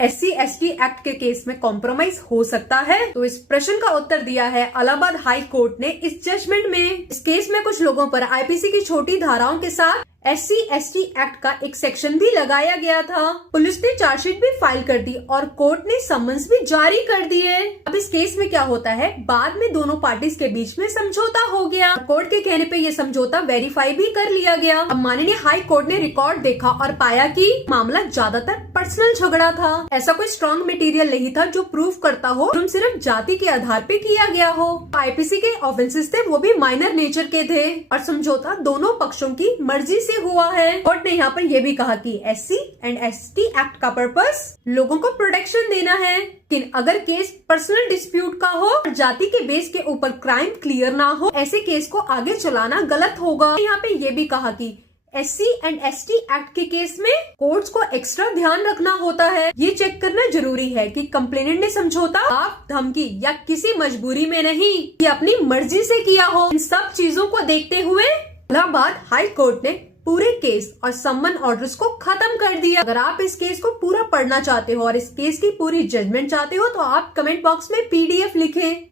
SC/ST act के case में compromise हो सकता है? तो इस प्रश्न का उत्तर दिया है इलाहाबाद हाई कोर्ट ने इस जजमेंट में। इस केस में कुछ लोगों पर IPC की छोटी धाराओं के साथ SC/ST एक्ट का एक सेक्शन भी लगाया गया था। पुलिस ने चार्जशीट भी फाइल कर दी और कोर्ट ने समन्स भी जारी कर दिए। अब इस केस में क्या होता है, बाद में दोनों पार्टीज के बीच में समझौता हो गया। कोर्ट के कहने पे ये समझौता वेरीफाई भी कर लिया गया। अब माननीय हाई कोर्ट ने रिकॉर्ड देखा और पाया कि मामला ज्यादातर पर्सनल झगड़ा था। ऐसा कोई स्ट्रॉन्ग मटेरियल नहीं था जो प्रूव करता हो जुर्म सिर्फ जाति के आधार पे किया गया हो। IPC के ऑफेंसेस थे वो भी माइनर नेचर के थे और समझौता दोनों पक्षों की मर्जी हुआ है। कोर्ट ने यहाँ पर यह भी कहा कि SC/ST एक्ट का पर्पस लोगों को प्रोटेक्शन देना है, लेकिन अगर केस पर्सनल डिस्प्यूट का हो और जाति के बेस के ऊपर क्राइम क्लियर ना हो, ऐसे केस को आगे चलाना गलत होगा। यहाँ पे ये भी कहा कि SC/ST एक्ट के केस में कोर्ट्स को एक्स्ट्रा ध्यान रखना होता है। ये चेक करना जरूरी है कि कंप्लेनेंट ने समझौता आप धमकी या किसी मजबूरी में नहीं, ये अपनी मर्जी से किया हो। इन सब चीजों को देखते हुए इलाहाबाद हाई कोर्ट ने पूरे केस और समन ऑर्डर्स को खत्म कर दिया। अगर आप इस केस को पूरा पढ़ना चाहते हो और इस केस की पूरी जजमेंट चाहते हो तो आप कमेंट बॉक्स में PDF लिखें।